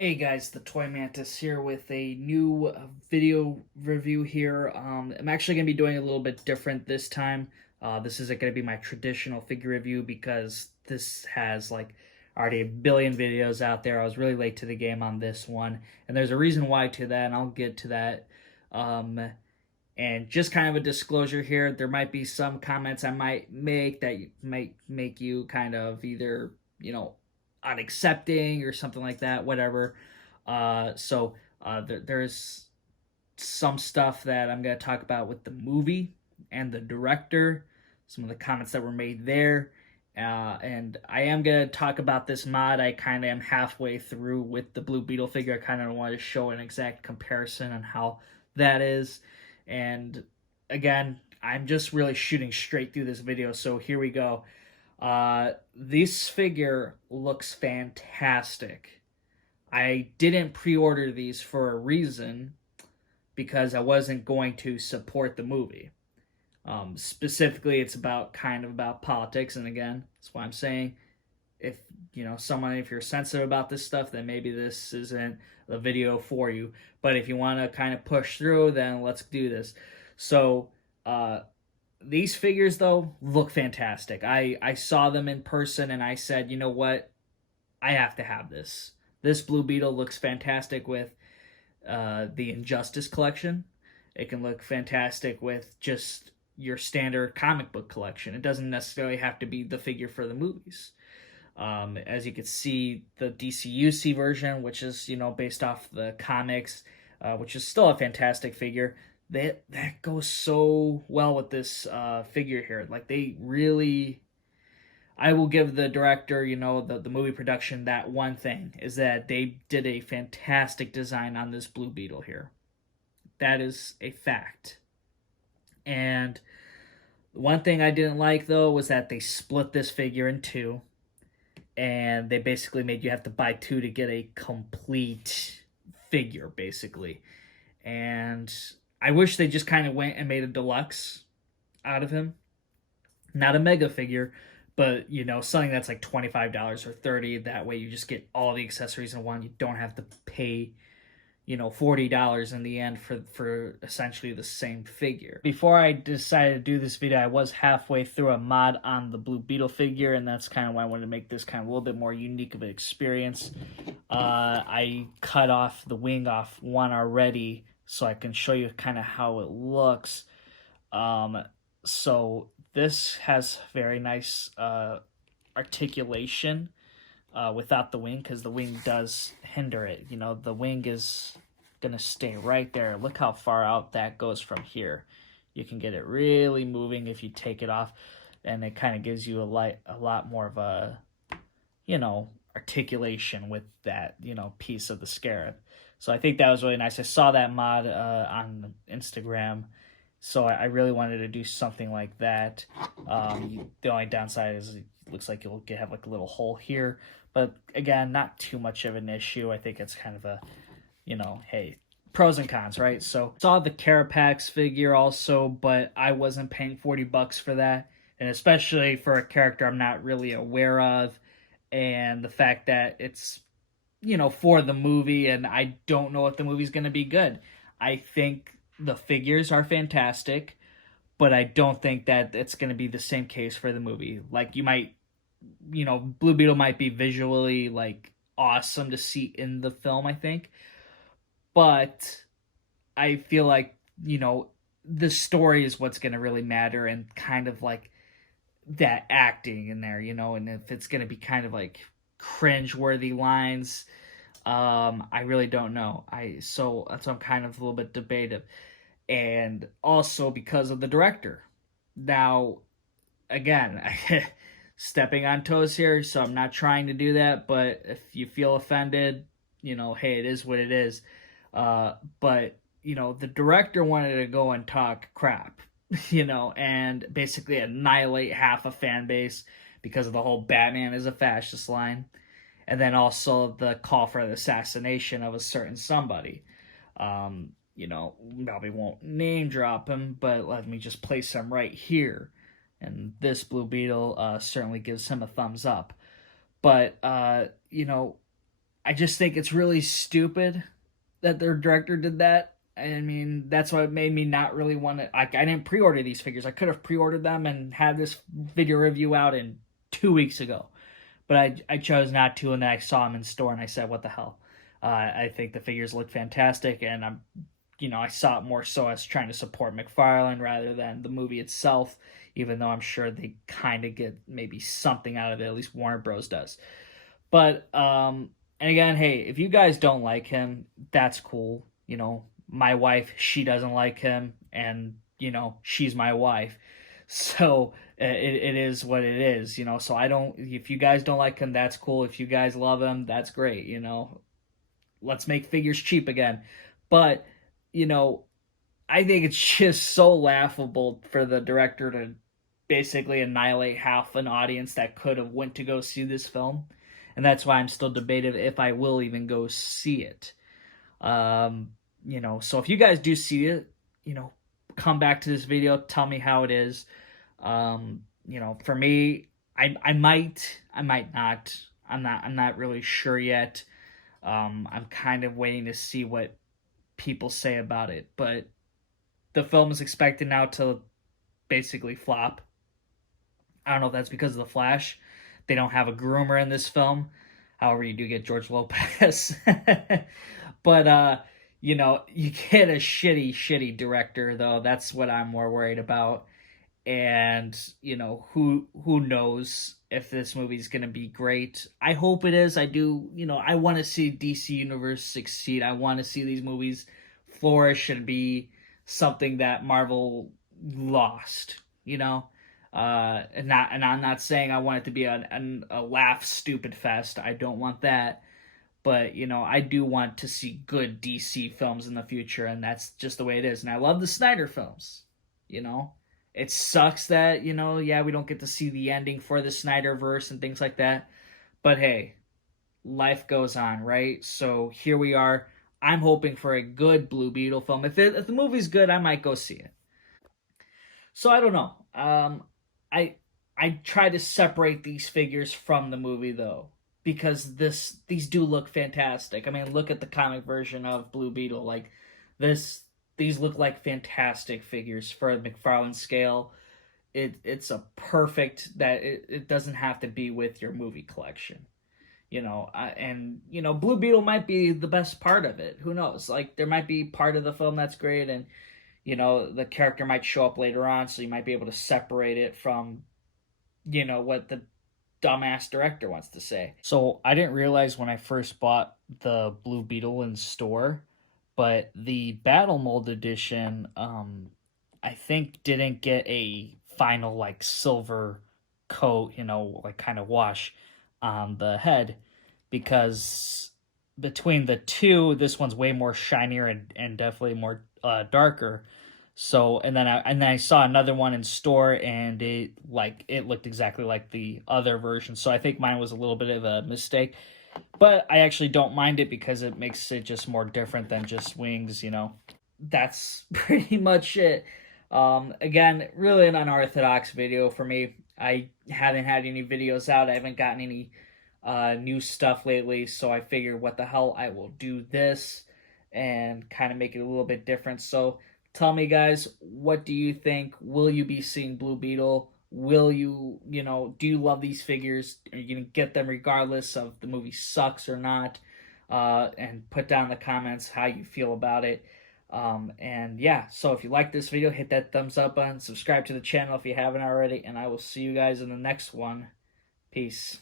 Hey guys, the Toy Mantis here with a new video review here. I'm actually going to be doing a little bit different this time. This isn't going to be my traditional figure review because this has like already a billion videos out there. I was really late to the game on this one, and there's a reason why to that, and I'll get to that. Um, and just kind of a disclosure here, there might be some comments I might make that might make you kind of either, unaccepting or something like that, whatever. There's some stuff that I'm going to talk about with the movie and the director, some of the comments that were made there. And I am going to talk about this mod. I kind of am halfway through with the Blue Beetle figure. I kind of want to show an exact comparison on how that is. And again, I'm just really shooting straight through this video, so here we go. This figure looks fantastic. I didn't pre-order these for a reason because I wasn't going to support the movie. Specifically, it's about politics, and again, that's why I'm saying if if you're sensitive about this stuff, then maybe this isn't the video for you. But if you want to kind of push through, then let's do this. So, these figures though look fantastic. I saw them in person and I said, you know what, I have to have this. This Blue Beetle looks fantastic with the Injustice collection. It can look fantastic with just your standard comic book collection. It doesn't necessarily have to be the figure for the movies. As you can see, the DCUC version, which is based off the comics, which is still a fantastic figure. That goes so well with this figure here. Like they really, I will give the director, the movie production, that one thing is that they did a fantastic design on this Blue Beetle here. That is a fact. And one thing I didn't like though was that they split this figure in two, and they basically made you have to buy two to get a complete figure, basically. And I wish they just kind of went and made a deluxe out of him. Not a mega figure, but something that's like $25 or $30. That way you just get all the accessories in one. You don't have to pay $40 in the end for essentially the same figure. Before I decided to do this video, I was halfway through a mod on the Blue Beetle figure, and that's kind of why I wanted to make this kind of a little bit more unique of an experience. I cut off the wing off one already, so I can show you kind of how it looks. So this has very nice articulation without the wing, because the wing does hinder it. The wing is gonna stay right there. Look how far out that goes from here. You can get it really moving if you take it off, and it kind of gives you a lot more of a articulation with that piece of the scarab. So I think that was really nice. I saw that mod on Instagram, so I really wanted to do something like that. The only downside is it looks like you'll have like a little hole here, but again, not too much of an issue. I think it's kind of a, hey, pros and cons, right? So saw the Carapax figure also, but I wasn't paying $40 for that, and especially for a character I'm not really aware of, and the fact that it's for the movie, and I don't know if the movie's going to be good. I think the figures are fantastic, but I don't think that it's going to be the same case for the movie. Like you might, Blue Beetle might be visually like awesome to see in the film, I think, but I feel like, the story is what's going to really matter, and kind of like that acting in there, and if it's going to be kind of like cringe-worthy lines, I really don't know. So that's why I'm kind of a little bit debative, and also because of the director. Now, again, stepping on toes here, so I'm not trying to do that. But if you feel offended, hey, it is what it is. But the director wanted to go and talk crap, and basically annihilate half a fan base because of the whole Batman is a fascist line, and then also the call for the assassination of a certain somebody. Probably won't name drop him, but let me just place him right here. And this Blue Beetle certainly gives him a thumbs up. But, I just think it's really stupid that their director did that. I mean, that's what made me not really want to. I didn't pre-order these figures. I could have pre-ordered them and had this video review out in 2 weeks ago, but I chose not to. And then I saw them in store, and I said, "What the hell?" I think the figures look fantastic, and I saw it more so as trying to support McFarlane rather than the movie itself. Even though I'm sure they kind of get maybe something out of it, at least Warner Bros. Does. But and again, hey, if you guys don't like him, that's cool. My wife, she doesn't like him, and she's my wife. So it is what it is. So I don't. If you guys don't like him, that's cool. If you guys love him, that's great. Let's make figures cheap again. But you know, I think it's just so laughable for the director to basically annihilate half an audience that could have went to go see this film, and that's why I'm still debating if I will even go see it. So if you guys do see it, come back to this video, tell me how it is. For me, I might not. I'm not really sure yet. I'm kind of waiting to see what people say about it, but the film is expected now to basically flop. I don't know if that's because of the Flash. They don't have a groomer in this film. However, you do get George Lopez. But you get a shitty director though. That's what I'm more worried about. And who knows if this movie's gonna be great. I hope it is. I do. I want to see DC Universe succeed. I want to see these movies flourish and be something that Marvel lost. And I'm not saying I want it to be a laugh stupid fest. I don't want that. But I do want to see good DC films in the future, and that's just the way it is. And I love the Snyder films. It sucks that yeah, we don't get to see the ending for the Snyderverse and things like that. But hey, life goes on, right? So here we are. I'm hoping for a good Blue Beetle film. If the movie's good, I might go see it. So I don't know. I I try to separate these figures from the movie though, because these do look fantastic. I mean, look at the comic version of Blue Beetle. Like this, these look like fantastic figures for a McFarlane scale. It's a perfect that it doesn't have to be with your movie collection. And Blue Beetle might be the best part of it. Who knows? Like there might be part of the film that's great, and the character might show up later on, so you might be able to separate it from what the dumbass director wants to say. So I didn't realize when I first bought the Blue Beetle in store, but the Battle Mold edition, I think didn't get a final like silver coat, like kind of wash on the head, because between the two, this one's way more shinier and definitely more darker. So and then I saw another one in store, and it looked exactly like the other version. So I think mine was a little bit of a mistake, but I actually don't mind it because it makes it just more different than just wings. That's pretty much it. Again, really an unorthodox video for me. I haven't had any videos out. I haven't gotten any new stuff lately, so I figured what the hell, I will do this and kind of make it a little bit different. So tell me, guys, what do you think? Will you be seeing Blue Beetle? Will you, do you love these figures? Are you going to get them regardless of the movie sucks or not? And put down in the comments how you feel about it. And yeah, so if you like this video, hit that thumbs up button, subscribe to the channel if you haven't already, and I will see you guys in the next one. Peace.